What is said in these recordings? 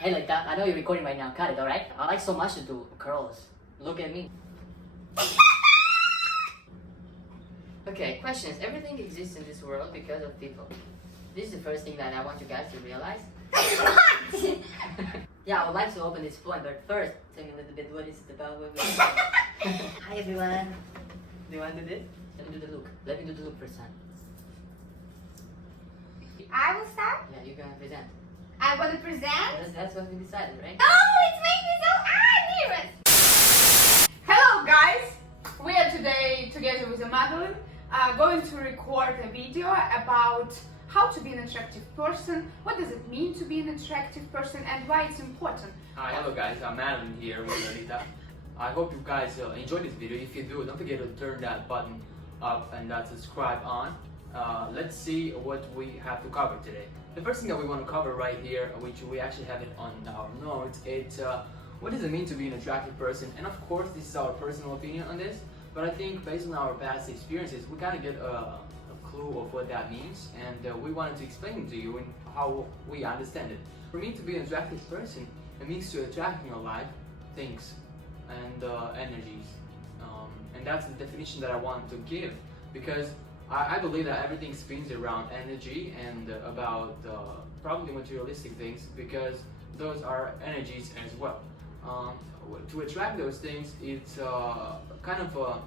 Hey, like that. I know you're recording right now. Cut it, alright? I like so much to do curls. Look at me. Okay, questions. Everything exists in this world because of people. This is the first thing that I want you guys to realize. Yeah, I would like to open this point, but first, tell me a little bit what is it about. Hi everyone. Do you want to do this? Let me do the look. Let me do the look first time. I will start. Yeah, you're gonna present. I want to present. That's what we decided, right? Oh, it's made me so nervous. Hello guys, we are today together with Madeline going to record a video about how to be an attractive person, what does it mean to be an attractive person, and why it's important. Hi, hello guys, I'm Madeline here with Malita. I hope you guys enjoyed this video. If you do, don't forget to turn that button up and that subscribe on. Let's see what we have to cover today. The first thing that we want to cover right here, which we actually have it on our notes, it's what does it mean to be an attractive person? And of course, this is our personal opinion on this, but I think based on our past experiences, we kind of get a clue of what that means, and we wanted to explain to you in how we understand it. For me, to be an attractive person, it means to attract in your life things and energies, and that's the definition that I want to give, because I believe that everything spins around energy and about probably materialistic things, because those are energies as well. To attract those things, it's kind of a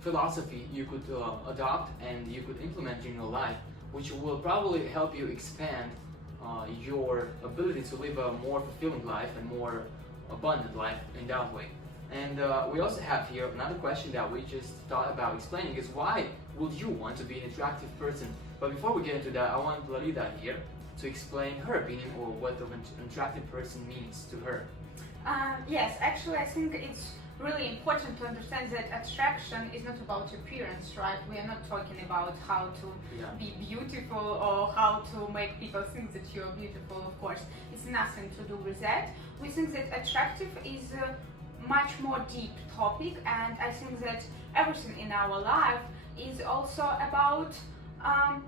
philosophy you could adopt and you could implement in your life, which will probably help you expand your ability to live a more fulfilling life and more abundant life in that way. And we also have here another question that we just thought about explaining is, why would you want to be an attractive person? But before we get into that, I want Malita here to explain her opinion or what an attractive person means to her. Yes, actually I think it's really important to understand that attraction is not about appearance, right? We are not talking about how to be beautiful or how to make people think that you are beautiful, of course. It's nothing to do with that. We think that attractive is a much more deep topic, and I think that everything in our life is also about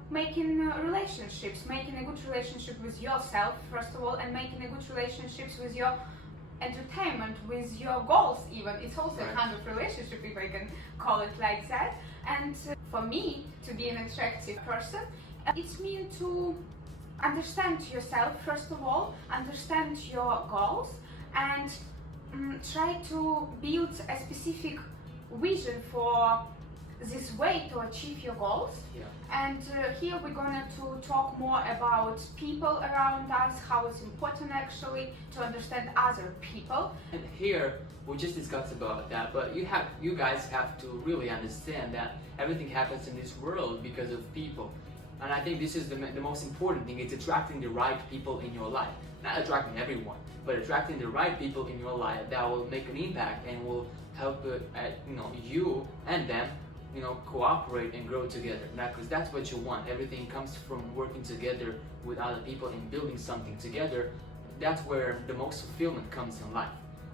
making relationships, making a good relationship with yourself, first of all, and making a good relationships with your entertainment, with your goals even. It's also a kind of relationship, if I can call it like that. And for me, to be an attractive person, it means to understand yourself, first of all, understand your goals, and try to build a specific vision for this way to achieve your goals. And here we're going to talk more about people around us, how it's important actually to understand other people. And here we just discussed about that, but you guys have to really understand that everything happens in this world because of people. And I think this is the most important thing. It's attracting the right people in your life. Not attracting everyone, but attracting the right people in your life that will make an impact and will help you and them cooperate and grow together. Because that's what you want. Everything comes from working together with other people and building something together. That's where the most fulfillment comes in life.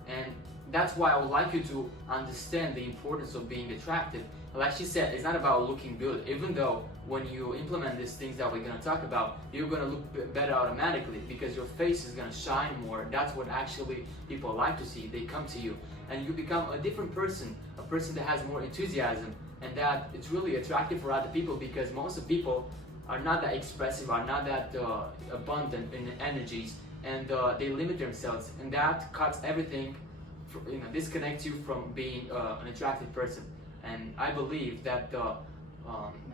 And that's why I would like you to understand the importance of being attractive. Like she said, it's not about looking good, even though when you implement these things that we're going to talk about, you're going to look better automatically because your face is going to shine more. That's what actually people like to see. They come to you and you become a different person, a person that has more enthusiasm, and that it's really attractive for other people, because most of people are not that expressive, are not that abundant in energies, and they limit themselves, and that cuts everything, disconnects you from being an attractive person. And I believe that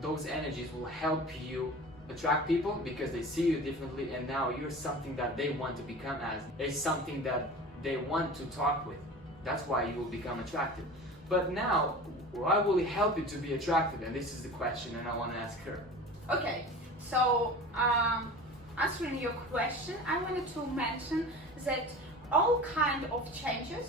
those energies will help you attract people because they see you differently, and now you're something that they want to become as. It's something that they want to talk with. That's why you will become attractive. But now, why will it help you to be attractive? And this is the question, and I want to ask her. Okay, so answering your question, I wanted to mention that all kind of changes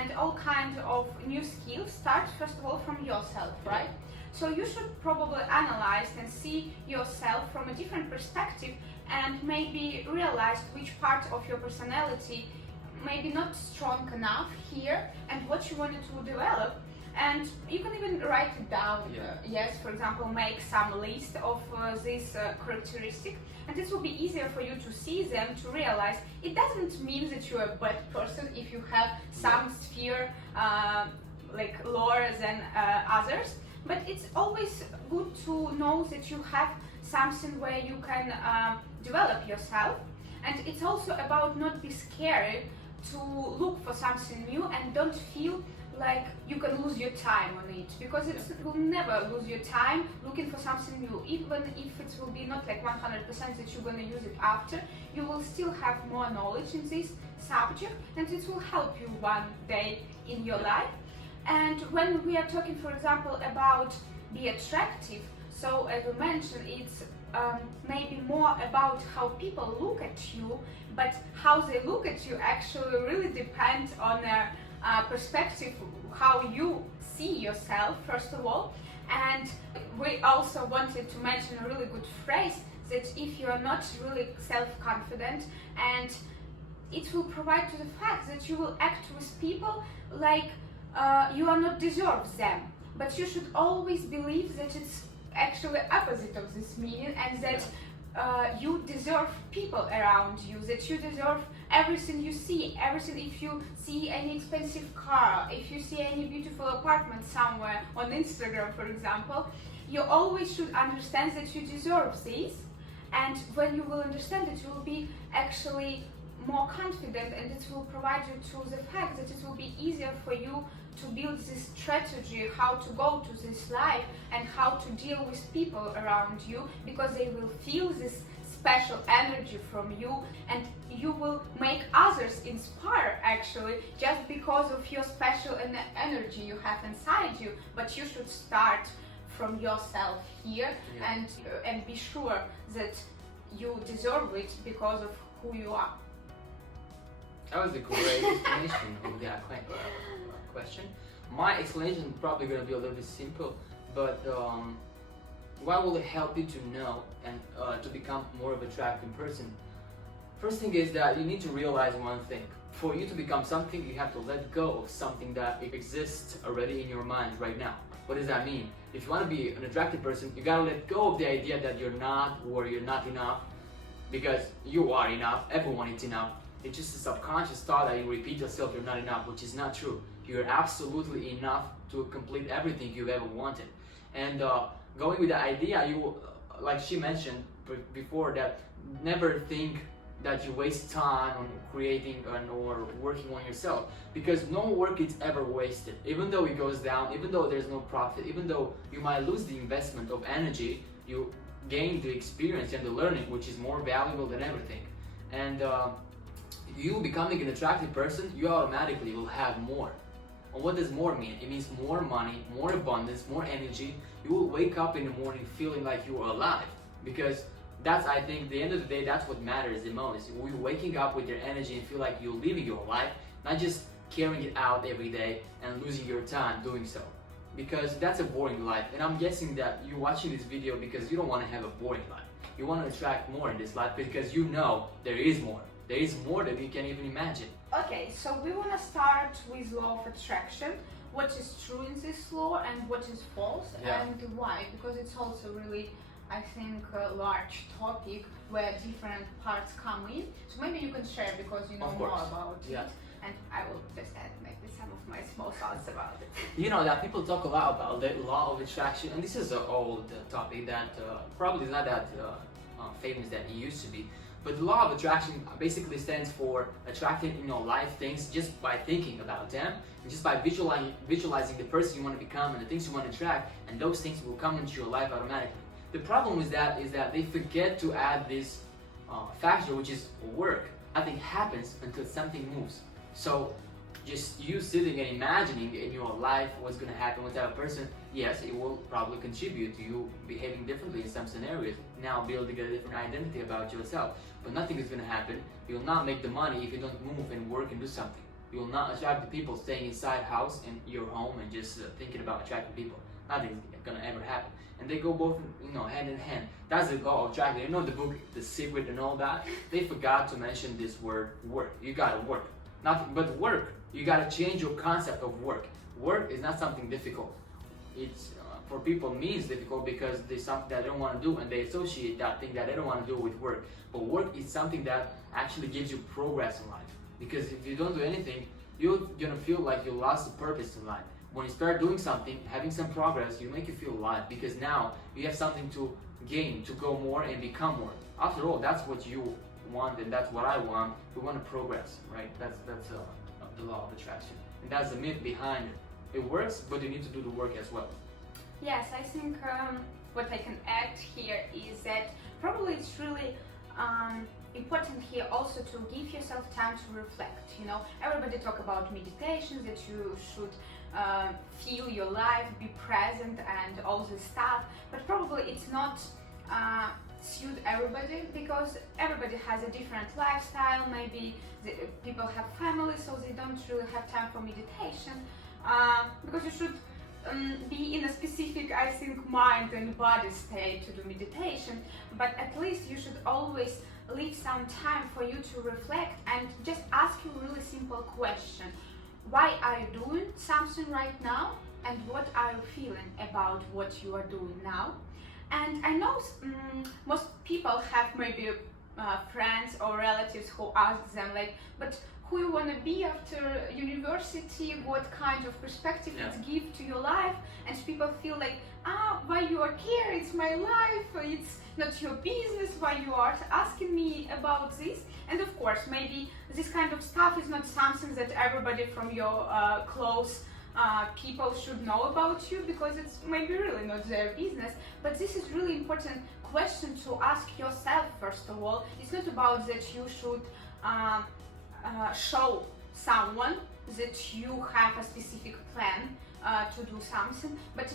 and all kinds of new skills start first of all from yourself, right? So you should probably analyze and see yourself from a different perspective and maybe realize which part of your personality maybe not strong enough here and what you wanted to develop And you can even write it down. Yeah. Yes, for example, make some list of these characteristics, and this will be easier for you to see them, to realize it doesn't mean that you're a bad person if you have some sphere like lower than others, but it's always good to know that you have something where you can develop yourself. And it's also about not be scared to look for something new and don't feel like you can lose your time on it, because it will never lose your time looking for something new. Even if it will be not like 100% that you're going to use it after, you will still have more knowledge in this subject, and it will help you one day in your life. And when we are talking, for example, about be attractive, so as we mentioned, it's maybe more about how people look at you, but how they look at you actually really depends on their perspective, how you see yourself, first of all. And we also wanted to mention a really good phrase, that if you are not really self-confident, and it will provide to the fact that you will act with people like you are not deserve them, but you should always believe that it's actually opposite of this meaning, and that you deserve people around you, that you deserve everything you see, everything. If you see any expensive car, if you see any beautiful apartment somewhere on Instagram, for example, you always should understand that you deserve this. And when you will understand it, you will be actually more confident, and it will provide you to the fact that it will be easier for you to build this strategy, how to go to this life and how to deal with people around you, because they will feel this special energy from you, and you will make others inspire actually just because of your special energy you have inside you. But you should start from yourself here, and be sure that you deserve it because of who you are. That was a great explanation of that question. My explanation is probably going to be a little bit simple, but what will it help you to know and to become more of an attractive person? First thing is that you need to realize one thing. For you to become something, you have to let go of something that exists already in your mind right now. What does that mean? If you want to be an attractive person, you gotta let go of the idea that you're not, or you're not enough, because you are enough. Everyone is enough. It's just a subconscious thought that you repeat yourself, you're not enough, which is not true. You're absolutely enough to complete everything you've ever wanted. And going with the idea, you, like she mentioned before, that never think that you waste time on creating or working on yourself, because no work is ever wasted. Even though it goes down, even though there's no profit, even though you might lose the investment of energy, you gain the experience and the learning, which is more valuable than everything. And you becoming an attractive person, you automatically will have more. And what does more mean? It means more money, more abundance, more energy. You will wake up in the morning feeling like you are alive, because that's, I think, at the end of the day, that's what matters the most. You're waking up with your energy and feel like you're living your life, not just carrying it out every day and losing your time doing so, because that's a boring life. And I'm guessing that you're watching this video because you don't want to have a boring life. You want to attract more in this life because you know there is more. There is more than you can even imagine. Okay, so we want to start with law of attraction. What is true in this law and what is false, and why? Because it's also really, I think, a large topic where different parts come in. So maybe you can share, because you know more about it. And I will just add maybe some of my small thoughts about it. You know that people talk a lot about the law of attraction, and this is an old topic that probably is not that famous that it used to be. But the law of attraction basically stands for attracting in your life things just by thinking about them, and just by visualizing the person you want to become and the things you want to attract, and those things will come into your life automatically. The problem with that is that they forget to add this factor, which is work. Nothing happens until something moves. So just you sitting and imagining in your life what's going to happen with that person, yes, it will probably contribute to you behaving differently in some scenarios, now building a different identity about yourself. But nothing is going to happen. You will not make the money if you don't move and work and do something. You will not attract the people staying inside house in your home and just thinking about attracting people. Nothing's going to ever happen. And they go both, hand in hand. That's the law of attraction. You know the book, The Secret and all that? They forgot to mention this word, work. You gotta work. Nothing but work. You gotta change your concept of work. Work is not something difficult. It's for people means difficult because there's something that they don't want to do and they associate that thing that they don't want to do with work. But work is something that actually gives you progress in life. Because if you don't do anything, you're gonna feel like you lost the purpose in life. When you start doing something, having some progress, you make you feel alive because now you have something to gain, to go more and become more. After all, that's what you want and that's what I want. We want to progress, right? That's the law of attraction. And that's the myth behind it. It works, but you need to do the work as well. Yes, I think what I can add here is that probably it's really important here also to give yourself time to reflect. You know, everybody talk about meditation, that you should feel your life, be present and all this stuff, but probably it's not suit everybody because everybody has a different lifestyle. Maybe people have families, so they don't really have time for meditation, because you should be in a specific, I think, mind and body state to do meditation, but at least you should always leave some time for you to reflect and just ask you a really simple question. Why are you doing something right now and what are you feeling about what you are doing now? And I know most people have maybe friends or relatives who ask them like, but who you want to be after university, what kind of perspective it gives to your life, and people feel like, why you are here, it's my life, it's not your business, why you are asking me about this. And of course, maybe this kind of stuff is not something that everybody from your close people should know about you, because it's maybe really not their business, but this is really important question to ask yourself first of all. It's not about that you should show someone that you have a specific plan to do something, but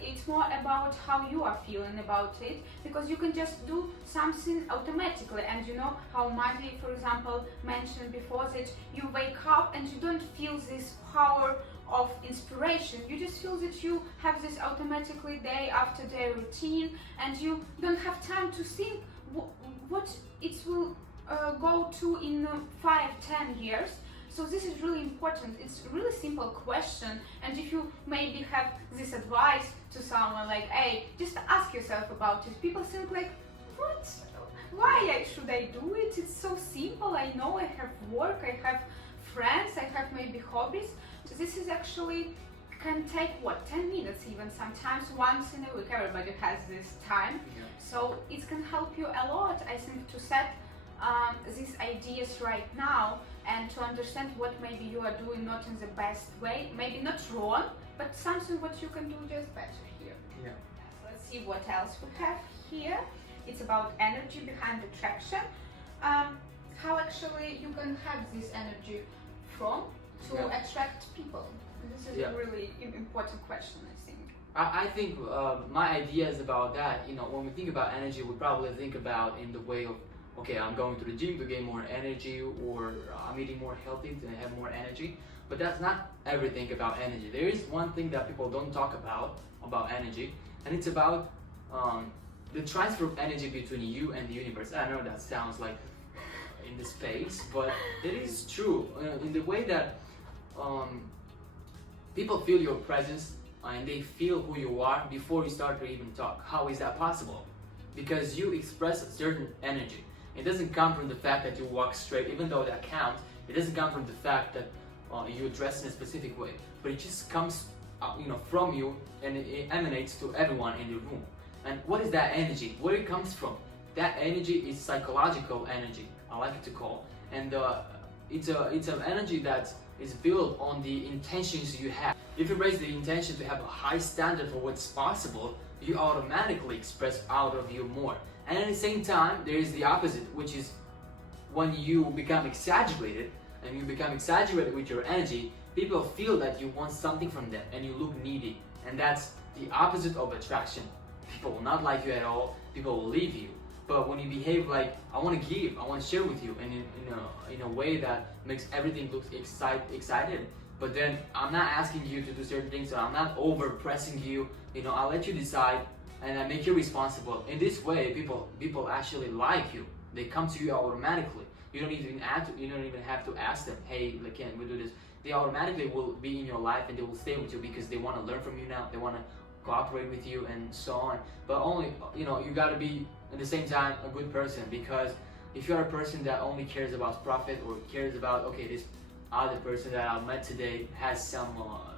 it's more about how you are feeling about it, because you can just do something automatically. And you know how Malita, for example, mentioned before, that you wake up and you don't feel this power of inspiration. You just feel that you have this automatically day after day routine, and you don't have time to think what it will go to in 5-10 years. So this is really important. It's a really simple question, and if you maybe have this advice to someone like, hey, just ask yourself about it. People think like, what? Why should I do it? It's so simple. I know I have work, I have friends, I have maybe hobbies. So this is actually can take 10 minutes even, sometimes once in a week. Everybody has this time. So it can help you a lot, I think, to set these ideas right now and to understand what maybe you are doing not in the best way, maybe not wrong, but something what you can do just better here. Let's see what else we have here. It's about energy behind attraction. How actually you can have this energy from to attract people. This is a really important question, I think. I think my ideas about that, you know, when we think about energy, we probably think about in the way of, okay, I'm going to the gym to gain more energy, or I'm eating more healthy to have more energy. But that's not everything about energy. There is one thing that people don't talk about energy, and it's about the transfer of energy between you and the universe. I know that sounds like in the space, but it is true in the way that people feel your presence and they feel who you are before you start to even talk. How is that possible? Because you express a certain energy. It doesn't come from the fact that you walk straight, even though that counts. It doesn't come from the fact that you dress in a specific way, but it just comes, from you, and it emanates to everyone in the room. And what is that energy? Where it comes from? That energy is psychological energy, I like it to call, and it's an energy that is built on the intentions you have. If you raise the intention to have a high standard for what's possible, you automatically express out of you more. And at the same time, there is the opposite, which is when you become exaggerated, and you become exaggerated with your energy, people feel that you want something from them and you look needy. And that's the opposite of attraction. People will not like you at all, people will leave you. But when you behave like, I want to give, I want to share with you, and in a way that makes everything look excited, but then I'm not asking you to do certain things, so I'm not over pressing you, I'll let you decide, and I make you responsible. In this way, people actually like you. They come to you automatically. You don't even have to ask them, hey, like, can we do this? They automatically will be in your life and they will stay with you because they want to learn from you now. They want to cooperate with you and so on. But only, you got to be at the same time a good person, because if you're a person that only cares about profit or cares about, okay, this other person that I met today has some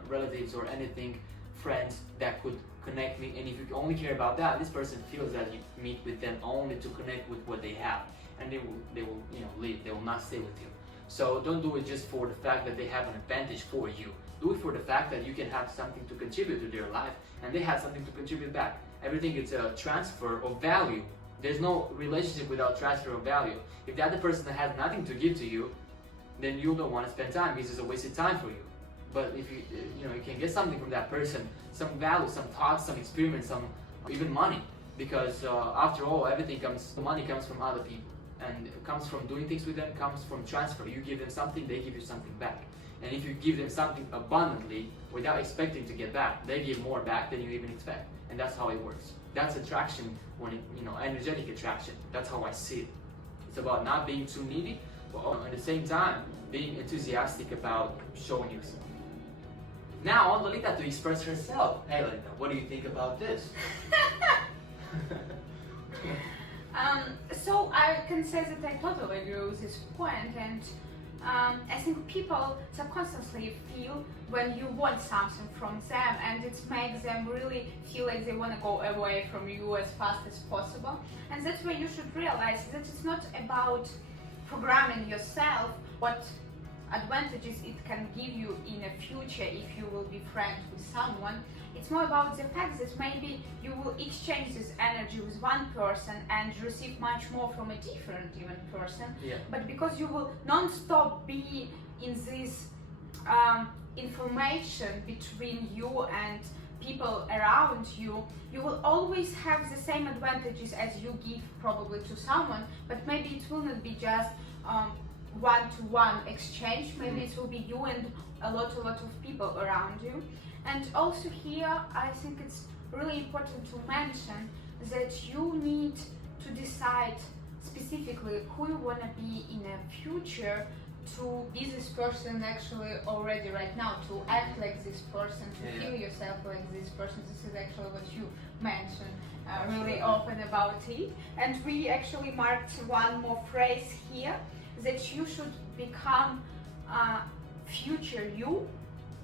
relatives or anything, friends that could connect me, and if you only care about that, this person feels that you meet with them only to connect with what they have, and they will leave. They will not stay with you. So don't do it just for the fact that they have an advantage for you. Do it for the fact that you can have something to contribute to their life and they have something to contribute back. Everything is a transfer of value. There's no relationship without transfer of value. If the other person has nothing to give to you, then you don't want to spend time because it's a wasted time for you. But if you can get something from that person, some value, some thoughts, some experience, some even money, because after all, money comes from other people, and it comes from doing things with them, comes from transfer. You give them something, they give you something back. And if you give them something abundantly without expecting to get back, they give more back than you even expect. And that's how it works. That's attraction, energetic attraction. That's how I see it. It's about not being too needy, but at the same time, being enthusiastic about showing yourself. Now I want Lolita to express herself. Hey Lolita, what do you think about this? So I can say that I totally agree with this point, and I think people subconsciously feel when you want something from them, and it makes them really feel like they want to go away from you as fast as possible. And that's where you should realize that it's not about programming yourself what advantages it can give you in the future if you will be friends with someone. It's more about the fact that maybe you will exchange this energy with one person and receive much more from a different even person. Yeah. But because you will non-stop be in this information between you and people around you, you will always have the same advantages as you give probably to someone, but maybe it will not be just one-to-one exchange. Maybe it will be you and a lot of people around you. And also here I think it's really important to mention that you need to decide specifically who you want to be in the future, to be this person actually already right now, to act like this person, to feel yourself like this person. This is actually what you mentioned really often about it. And we actually marked one more phrase here, that you should become future you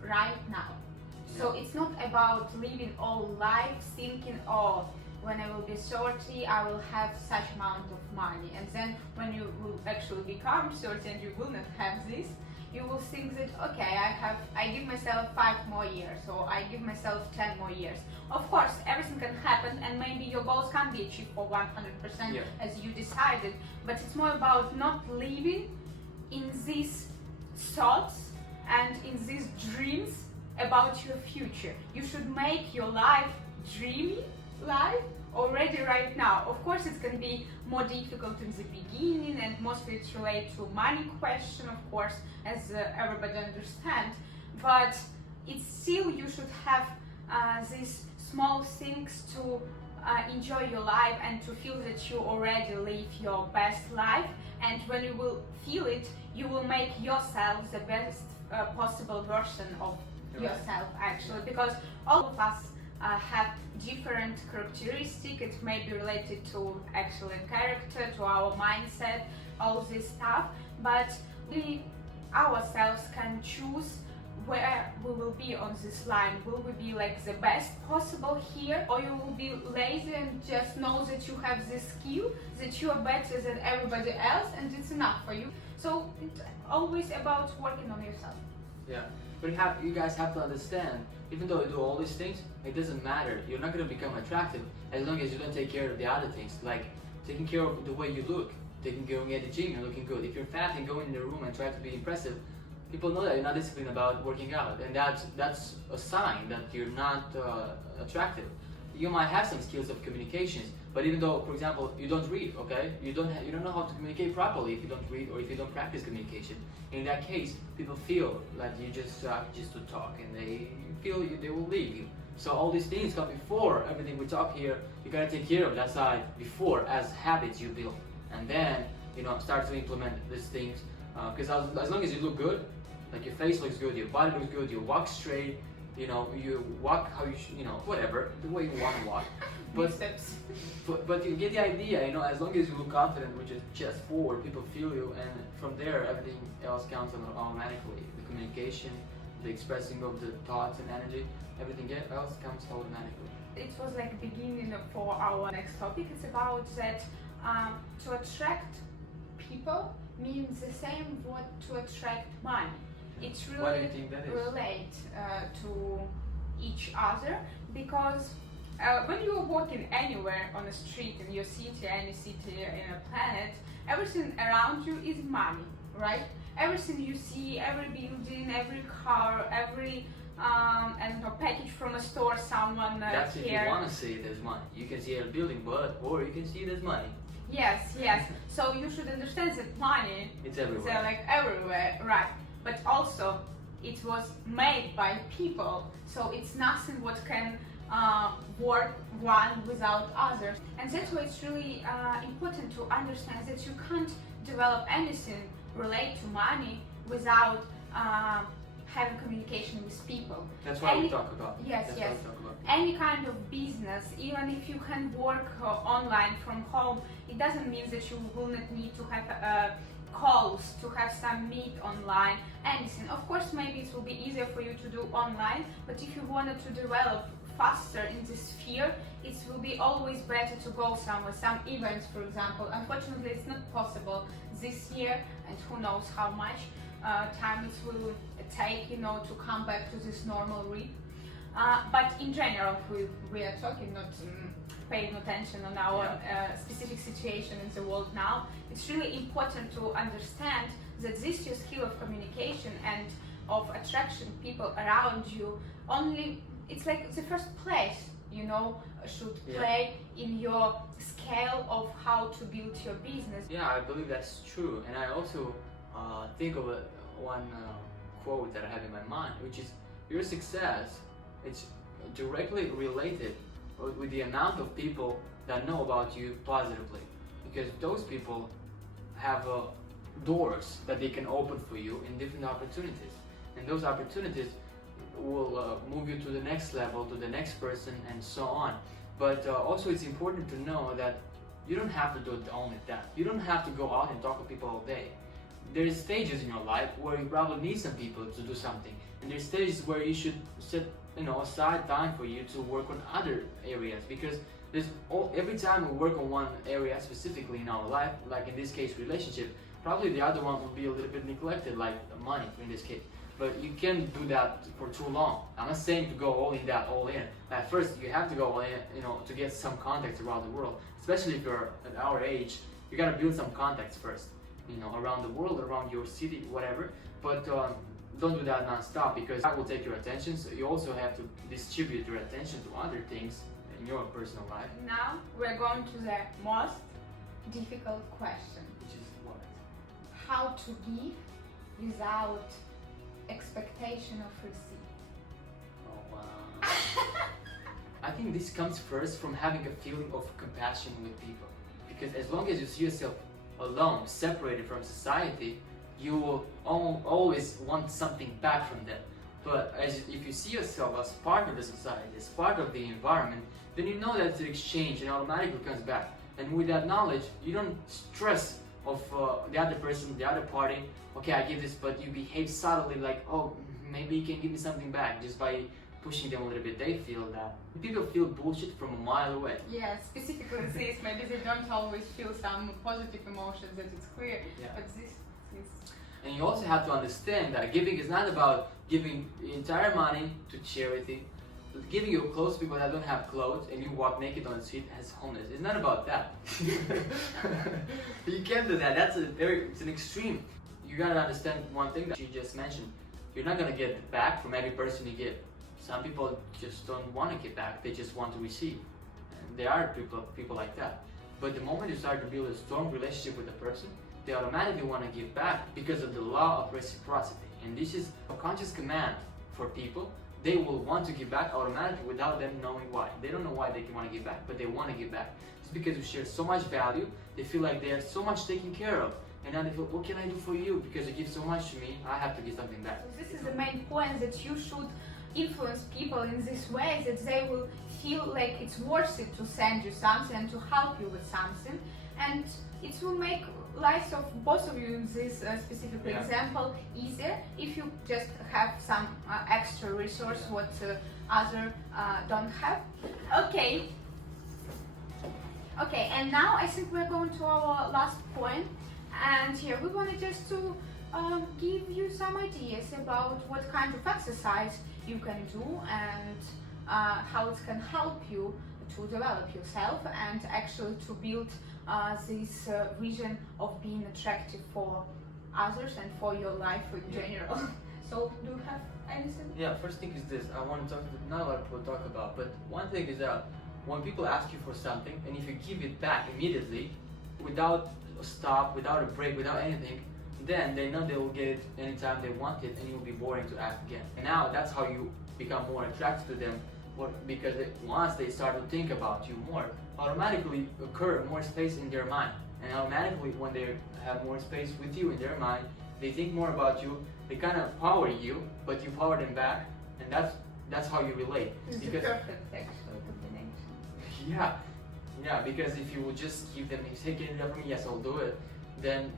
right now. So it's not about living all life thinking, oh, when I will be 30, I will have such amount of money. And then when you will actually become 30 and you will not have this, you will think that, okay, I give myself 5 more years, or I give myself 10 more years. Of course, everything can happen, and maybe your goals can't be achieved for 100% as you decided, but it's more about not living in these thoughts and in these dreams about your future. You should make your life dreamy life already right now. Of course, it can be more difficult in the beginning, and mostly it's related to money question, of course, as everybody understands. But it's still, you should have these small things to enjoy your life and to feel that you already live your best life. And when you will feel it, you will make yourself the best possible version of yourself, actually, because all of us have different characteristics. It may be related to actually character, to our mindset, all this stuff, but we ourselves can choose where we will be on this line. Will we be like the best possible here, or you will be lazy and just know that you have this skill, that you are better than everybody else and it's enough for you. So it's always about working on yourself. Yeah, but you guys have to understand, even though you do all these things, it doesn't matter. You're not going to become attractive as long as you don't take care of the other things, like taking care of the way you look, going at the gym, you're looking good. If you're fat and go in the room and try to be impressive, people know that you're not disciplined about working out, and that's a sign that you're not attractive. You might have some skills of communications, but even though, for example, you don't read, okay, you don't know how to communicate properly if you don't read or if you don't practice communication. In that case, people feel that you just to talk, and they feel they will leave you. So all these things come before everything we talk here. You gotta take care of that side before, as habits you build, and then start to implement these things. Because as long as you look good, like your face looks good, your body looks good, you walk straight, you walk how you whatever, the way you want to walk. But you get the idea, as long as you look confident with your chest forward, people feel you, and from there everything else comes automatically. The communication, the expressing of the thoughts and energy, everything else comes automatically. It was like beginning for our next topic. It's about that to attract people means the same what to attract money. It's really Why do you think that is? relate to each other, because when you're walking anywhere on a street in your city, any city in a planet, everything around you is money, right? Everything you see, every building, every car, every package from a store, someone That's here. if you want to see it as money. You can see it as a building, or you can see it as money. Yes. So you should understand that money It's is everywhere. like everywhere, right? But also, it was made by people, so it's nothing what can work one without others. And that's why it's really important to understand that you can't develop anything related to money without having communication with people. That's what we talk about. Yes, That's yes. what we talk about. Any kind of business, even if you can work online from home, it doesn't mean that you will not need to have calls, to have some meet online, anything. Of course, maybe it will be easier for you to do online, but if you wanted to develop faster in this sphere, it will be always better to go somewhere, some events, for example. Unfortunately, it's not possible this year, and who knows how much time it will take, to come back to this normal rhythm. But in general, we are talking, not paying attention on our specific situation in the world now. It's really important to understand that this your skill of communication and of attraction people around you it's like the first place, should play in your scale of how to build your business. Yeah, I believe that's true. And I also think of one quote that I have in my mind, which is your success, it's directly related with the amount of people that know about you positively, because those people have doors that they can open for you in different opportunities, and those opportunities will move you to the next level, to the next person, and so on. But also it's important to know that you don't have to do only that. You don't have to go out and talk to people all day. There's stages in your life where you probably need some people to do something, and there's stages where you should set aside time for you to work on other areas, because every time we work on one area specifically in our life, like in this case relationship, probably the other one will be a little bit neglected, like money in this case. But you can't do that for too long. I'm not saying to go all in. At first, you have to go all in, to get some contacts around the world. Especially if you're at our age, you gotta build some contacts first, around the world, around your city, whatever. But don't do that non-stop, because that will take your attention. So you also have to distribute your attention to other things in your personal life. Now we're going to the most difficult question. Which is what? How to give without expectation of receipt. Oh wow. I think this comes first from having a feeling of compassion with people. Because as long as you see yourself alone, separated from society, you will always want something back from them. But if you see yourself as part of the society, as part of the environment, then you know that the exchange and automatically comes back. And with that knowledge, you don't stress of the other person, the other party. Okay, I give this, but you behave subtly like, oh, maybe you can give me something back, just by pushing them a little bit. They feel that. People feel bullshit from a mile away. Yeah, specifically this, maybe they don't always feel some positive emotions, that it's clear, but this is... And you also have to understand that giving is not about giving the entire money to charity, giving your clothes to people that don't have clothes, and you walk naked on the street as homeless. It's not about that. You can't do that. It's an extreme. You gotta understand one thing that you just mentioned. You're not gonna get back from every person you give. Some people just don't want to give back. They just want to receive. And there are people like that. But the moment you start to build a strong relationship with a person, they automatically want to give back because of the law of reciprocity. And this is a conscious command for people they will want to give back automatically without them knowing why. They don't know why they want to give back, but they want to give back. It's because we share so much value, they feel like they are so much taken care of. And now they feel, what can I do for you? Because you give so much to me, I have to give something back. So this is the main point, that you should influence people in this way, that they will feel like it's worth it to send you something and to help you with something. And it will make lives of both of you in this specific example easier if you just have some extra resource what other don't have. Okay, and now I think we're going to our last point, and here we wanted just to give you some ideas about what kind of exercise you can do and how it can help you to develop yourself and actually to build this vision of being attractive for others and for your life in general. So, do you have anything? Yeah, first thing is this. I want to talk, not a lot of people talk about, but one thing is that when people ask you for something, and if you give it back immediately, without a stop, without a break, without anything, then they know they will get it anytime they want it, and it will be boring to ask again. And now that's how you become more attracted to them, because once they start to think about you more, automatically occur more space in their mind. And automatically when they have more space with you in their mind, they think more about you, they kind of power you, but you power them back, and that's how you relate. It's the perfect actual combination. Yeah, because if you would just give them, take it from me, yes, I'll do it, then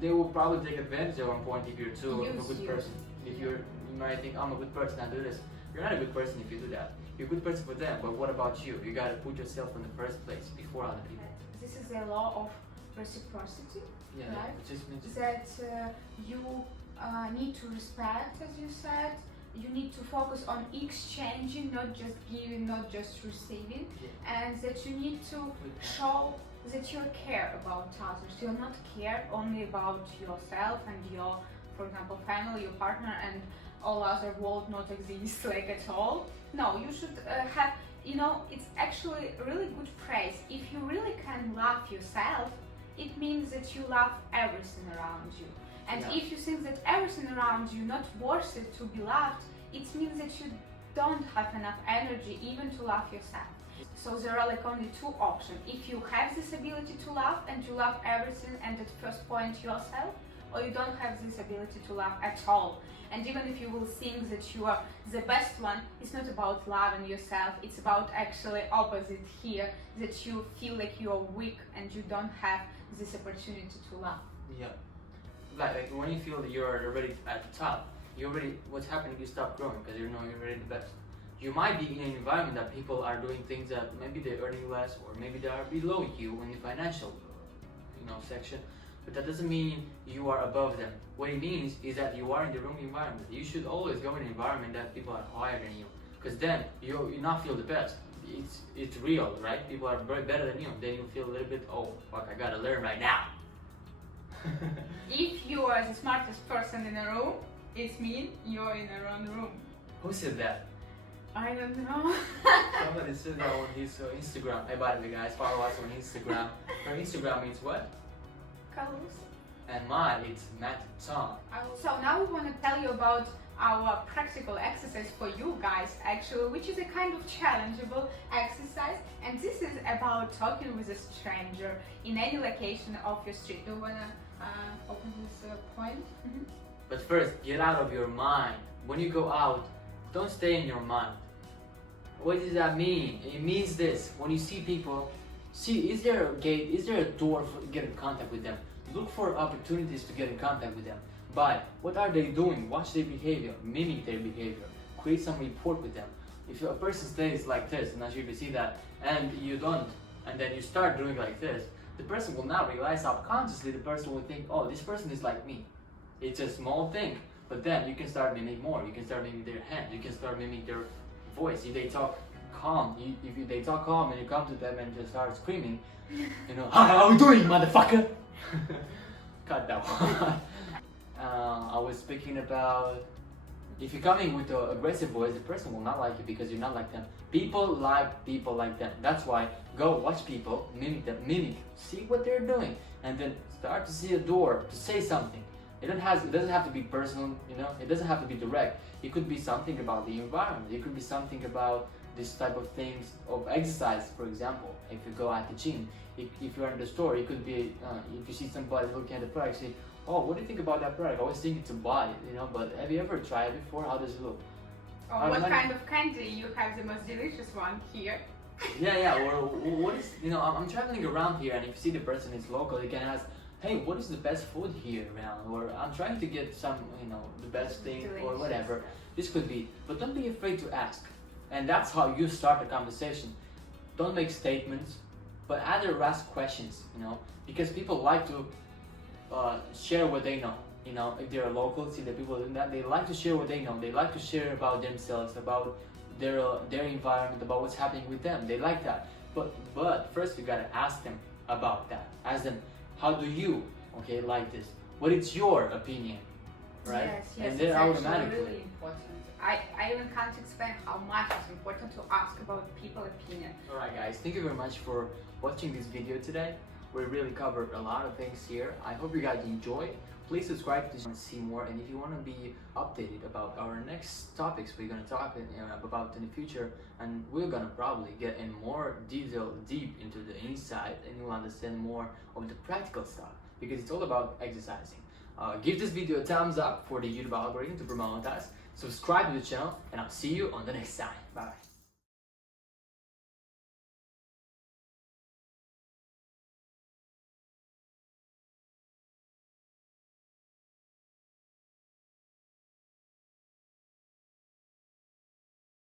they will probably take advantage at one point if you're too a good person. If you might think, I'm a good person, I do this. You're not a good person if you do that. You're a good person for them, but what about you? You gotta put yourself in the first place before other people. This is the law of reciprocity, right? It just means that you need to respect, as you said. You need to focus on exchanging, not just giving, not just receiving, and that you need to show that you care about others. You're not care only about yourself and your, for example, family, your partner, and all other world not exist like at all. No, you should have, it's actually a really good phrase. If you really can love yourself, it means that you love everything around you. And if you think that everything around you not worth it to be loved, it means that you don't have enough energy even to love yourself. So there are like only two options. If you have this ability to love and you love everything and at first point yourself, or you don't have this ability to love at all. And even if you will think that you are the best one, it's not about loving yourself, it's about actually opposite here, that you feel like you are weak and you don't have this opportunity to love. Yeah. Like when you feel that you're already at the top, what's happening, you stop growing because you know you're already the best. You might be in an environment that people are doing things that maybe they're earning less, or maybe they are below you in the financial section, but that doesn't mean you are above them. What it means is that you are in the wrong environment. You should always go in an environment that people are higher than you, because then you not feel the best. It's real, right? People are better than you. Then you feel a little bit, oh fuck, I gotta learn right now. If you are the smartest person in a room, it means you're in the wrong room. Who said that? I don't know. Somebody said that on his Instagram. Hey, by the way, guys, follow us on Instagram. Her Instagram means what? Colors. And mine, it's Matt Tom. So now we want to tell you about our practical exercise for you guys, actually, which is a kind of challengeable exercise. And this is about talking with a stranger in any location of your street. Do you want to open this point? Mm-hmm. But first, get out of your mind. When you go out, don't stay in your mind. What does that mean? It means this. When you see people, is there a gate, is there a door to get in contact with them? Look for opportunities to get in contact with them. But what are they doing? Watch their behavior, mimic their behavior, create some rapport with them. If a person stays like this, and as you can see that, and you don't, and then you start doing like this, the person will not realize subconsciously, the person will think, oh, this person is like me. It's a small thing, but then you can start mimicking more. You can start mimicking their hands, you can start mimicking their voice. If they talk calm, if they talk calm and you come to them and just start screaming, how are you doing, motherfucker? Cut that one. I was speaking about, if you're coming with an aggressive voice, the person will not like you because you're not like them. People like them. That's why go watch people, mimic them, see what they're doing, and then start to see a door to say something. It doesn't have to be personal, you know. It doesn't have to be direct. It could be something about the environment. It could be something about this type of things of exercise, for example. If you go at the gym, if you're in the store, it could be if you see somebody looking at the product, say, "Oh, what do you think about that product? I always thinking to buy it, you know. But have you ever tried it before? How does it look?" Or what kind of candy you have the most delicious one here? Yeah. Or what is, you know, I'm traveling around here, and if you see the person is local, you can ask, "Hey, what is the best food here around?" Or I'm trying to get some, you know, the best thing or whatever. This could be, but don't be afraid to ask. And that's how you start a conversation. Don't make statements, but either ask questions, you know, because people like to share what they know. You know, if they're local, see the people doing that, they like to share what they know. They like to share about themselves, about their environment, about what's happening with them. They like that. But first you gotta ask them about that. Ask them, how do you, okay, like this? What is your opinion, right? Yes, and then it's automatically. really important. I even can't explain how much it's important to ask about people's opinion. Alright guys, thank you very much for watching this video today. We really covered a lot of things here. I hope you guys enjoy. Please subscribe if you want to see more, and if you want to be updated about our next topics we're going to talk about in the future, and we're going to probably get in more detail, deep into the inside, and you'll understand more of the practical stuff, because it's all about exercising. Give this video a thumbs up for the YouTube algorithm to promote us. Subscribe to the channel, and I'll see you on the next time. Bye.